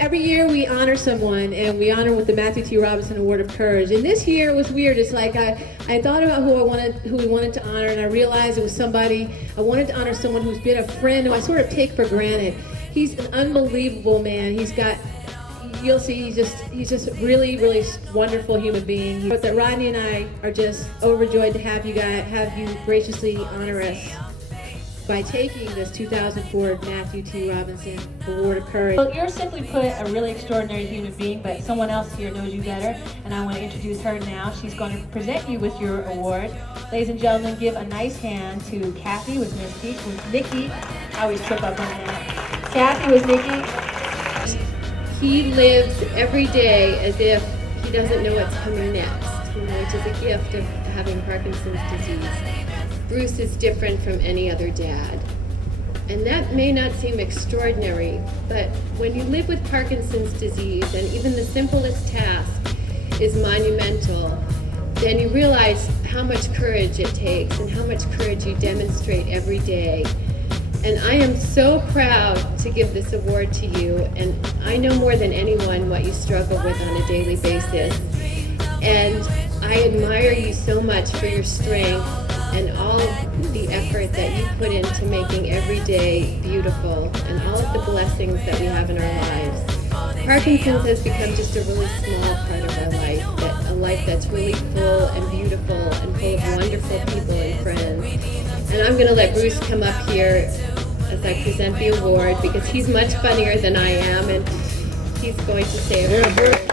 Every year we honor someone, and we honor with the Matthew T. Robinson Award of Courage. And this year it was weird. It's like I thought about who we wanted to honor, and I realized it was somebody. I wanted to honor someone who's been a friend who I sort of take for granted. He's an unbelievable man. He's got, you'll see, he's just a really, really wonderful human being. But that Rodney and I are just overjoyed to have you graciously honor us by taking this 2004 Matthew T. Robinson Award of Courage. Well, you're simply put a really extraordinary human being, but someone else here knows you better, and I want to introduce her now. She's going to present you with your award. Ladies and gentlemen, give a nice hand to Kathy with Nikki. I always trip up on that. Kathy with Nikki. He lives every day as if he doesn't know what's coming next, which is a gift of having Parkinson's disease. Bruce is different from any other dad. And that may not seem extraordinary, but when you live with Parkinson's disease and even the simplest task is monumental, then you realize how much courage it takes and how much courage you demonstrate every day. And I am so proud to give this award to you, and I know more than anyone what you struggle with on a daily basis. And I admire you so much for your strength and all the effort that you put into making every day beautiful and all of the blessings that we have in our lives. Parkinson's has become just a really small part of our life, a life that's really full and beautiful and full of wonderful people and friends. And I'm going to let Bruce come up here as I present the award because he's much funnier than I am, and he's going to say a few words.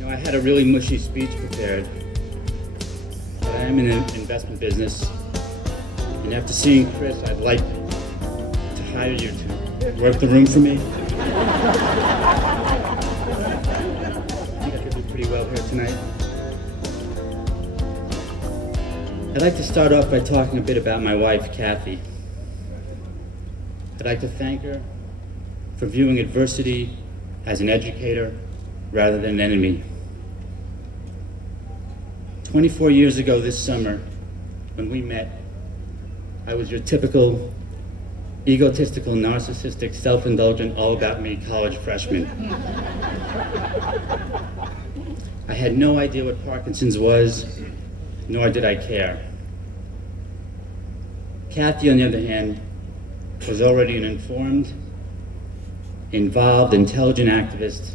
I had a really mushy speech prepared, but I am in an investment business, and after seeing Chris, I'd like to hire you to work the room for me. I think I could do pretty well here tonight. I'd like to start off by talking a bit about my wife, Kathy. I'd like to thank her for viewing adversity as an educator rather than an enemy. 24 years ago this summer, when we met, I was your typical egotistical, narcissistic, self-indulgent, all-about-me college freshman. I had no idea what Parkinson's was, nor did I care. Kathy, on the other hand, was already an informed, involved, intelligent activist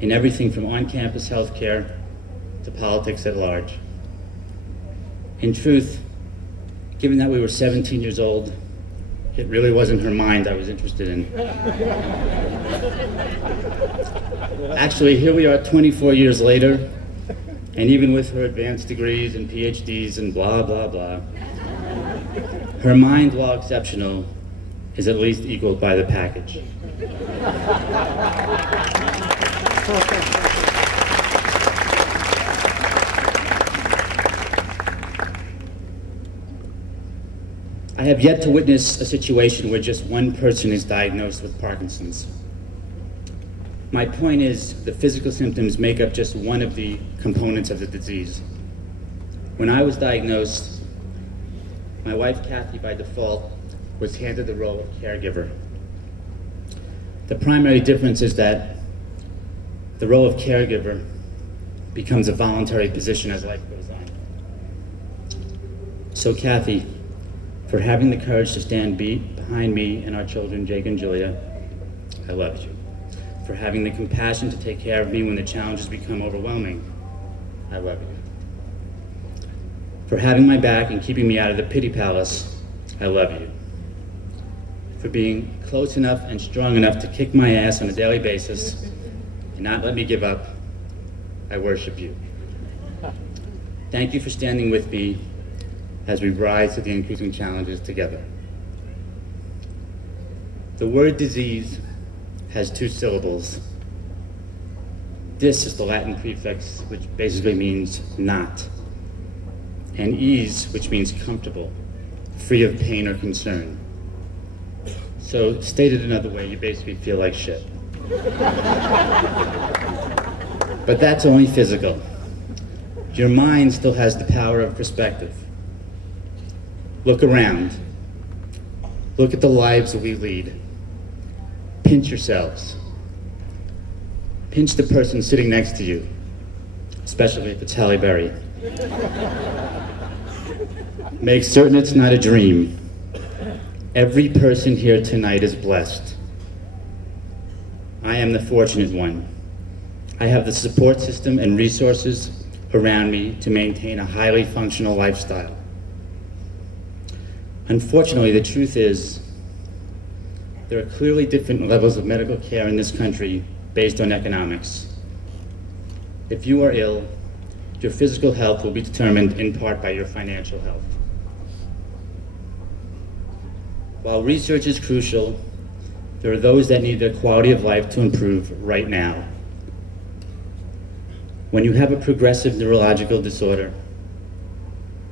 in everything from on-campus healthcare to politics at large. In truth, given that we were 17 years old, it really wasn't her mind I was interested in. Actually, here we are 24 years later, and even with her advanced degrees and PhDs and blah, blah, blah, her mind, while exceptional, is at least equaled by the package. I have yet to witness a situation where just one person is diagnosed with Parkinson's. My point is, the physical symptoms make up just one of the components of the disease. When I was diagnosed, my wife Kathy, by default, was handed the role of caregiver. The primary difference is that the role of caregiver becomes a voluntary position as life goes on. So Kathy, for having the courage to stand behind me and our children, Jake and Julia, I love you. For having the compassion to take care of me when the challenges become overwhelming, I love you. For having my back and keeping me out of the pity palace, I love you. For being close enough and strong enough to kick my ass on a daily basis and not let me give up, I worship you. Thank you for standing with me as we rise to the increasing challenges together. The word disease has two syllables. Dis is the Latin prefix, which basically means not, and ease, which means comfortable, free of pain or concern. So, stated another way, you basically feel like shit. But that's only physical. Your mind still has the power of perspective. Look around. Look at the lives that we lead. Pinch yourselves. Pinch the person sitting next to you, especially if it's Halle Berry. Make certain it's not a dream. Every person here tonight is blessed. I am the fortunate one. I have the support system and resources around me to maintain a highly functional lifestyle. Unfortunately, the truth is, there are clearly different levels of medical care in this country based on economics. If you are ill, your physical health will be determined in part by your financial health. While research is crucial, there are those that need their quality of life to improve right now. When you have a progressive neurological disorder,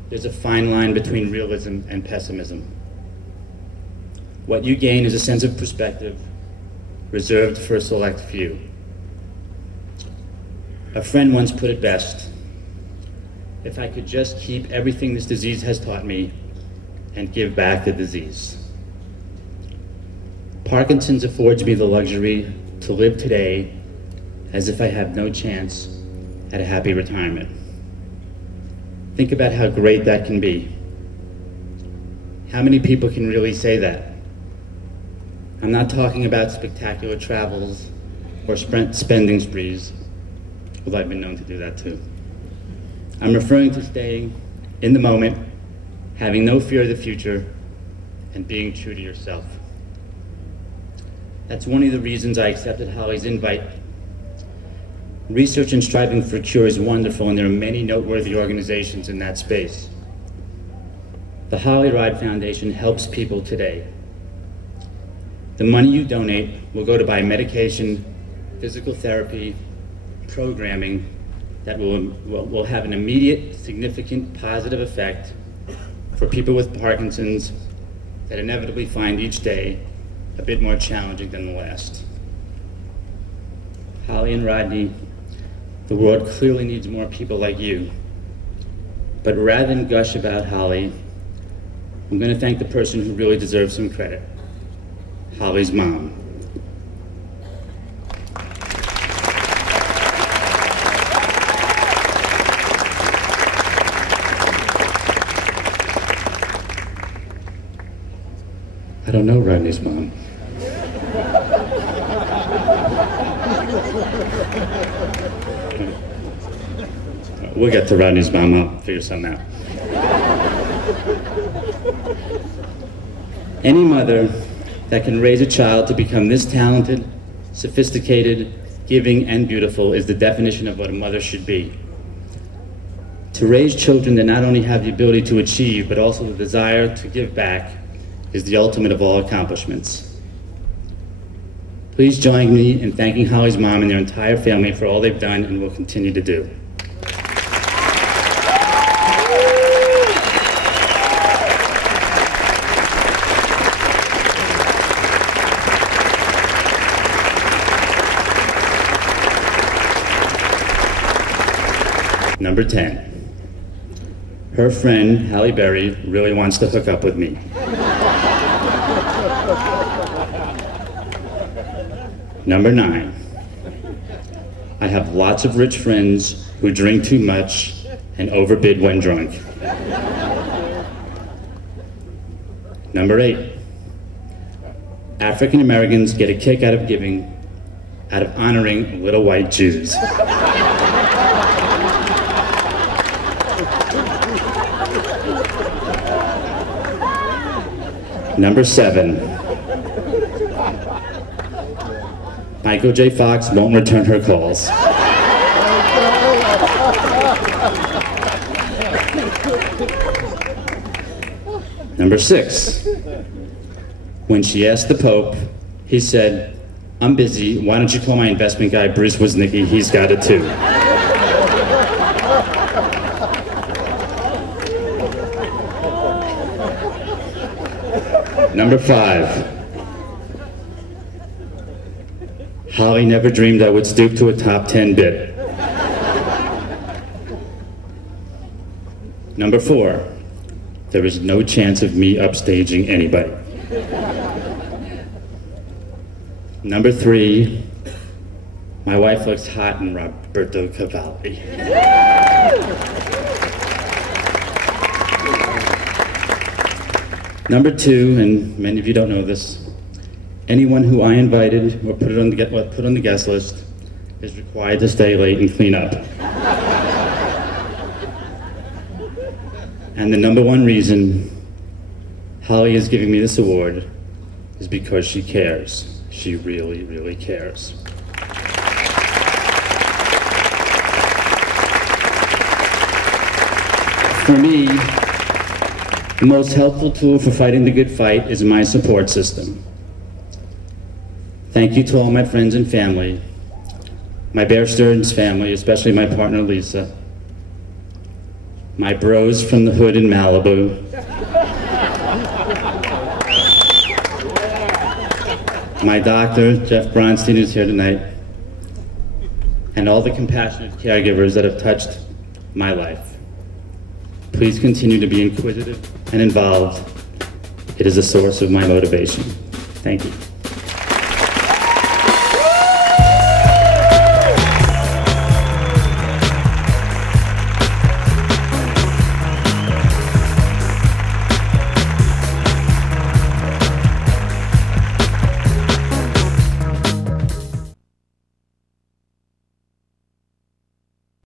there's a fine line between realism and pessimism. What you gain is a sense of perspective reserved for a select few. A friend once put it best: if I could just keep everything this disease has taught me and give back the disease. Parkinson's affords me the luxury to live today as if I have no chance at a happy retirement. Think about how great that can be. How many people can really say that? I'm not talking about spectacular travels or spending sprees, although I've been known to do that too. I'm referring to staying in the moment, having no fear of the future, and being true to yourself. That's one of the reasons I accepted Holly's invite. Research and striving for cure is wonderful, and there are many noteworthy organizations in that space. The Holly Ride Foundation helps people today. The money you donate will go to buy medication, physical therapy, programming that will have an immediate, significant, positive effect for people with Parkinson's that inevitably find each day a bit more challenging than the last. Holly and Rodney, the world clearly needs more people like you. But rather than gush about Holly, I'm going to thank the person who really deserves some credit: Holly's mom. I don't know Rodney's mom. We'll get to Rodney's mom. I'll figure something out. Any mother that can raise a child to become this talented, sophisticated, giving, and beautiful is the definition of what a mother should be. To raise children that not only have the ability to achieve, but also the desire to give back is the ultimate of all accomplishments. Please join me in thanking Holly's mom and their entire family for all they've done and will continue to do. Number 10. Her friend, Halle Berry, really wants to hook up with me. Number 9. I have lots of rich friends who drink too much and overbid when drunk. Number 8. African Americans get a kick out of honoring little white Jews. Number 7. Michael J. Fox won't return her calls. Number 6. When she asked the Pope, he said, "I'm busy, why don't you call my investment guy Bruce Woznicki, he's got it too." Number 5. Holly never dreamed I would stoop to a top 10 bid. Number 4, there is no chance of me upstaging anybody. Number 3, my wife looks hot in Roberto Cavalli. Number 2, and many of you don't know this, anyone who I invited or put on the guest list is required to stay late and clean up. And the number 1 reason Holly is giving me this award is because she cares. She really, really cares. For me, the most helpful tool for fighting the good fight is my support system. Thank you to all my friends and family, my Bear Stearns family, especially my partner Lisa, my bros from the hood in Malibu, my doctor, Jeff Bronstein, who's here tonight, and all the compassionate caregivers that have touched my life. Please continue to be inquisitive and involved. It is a source of my motivation. Thank you.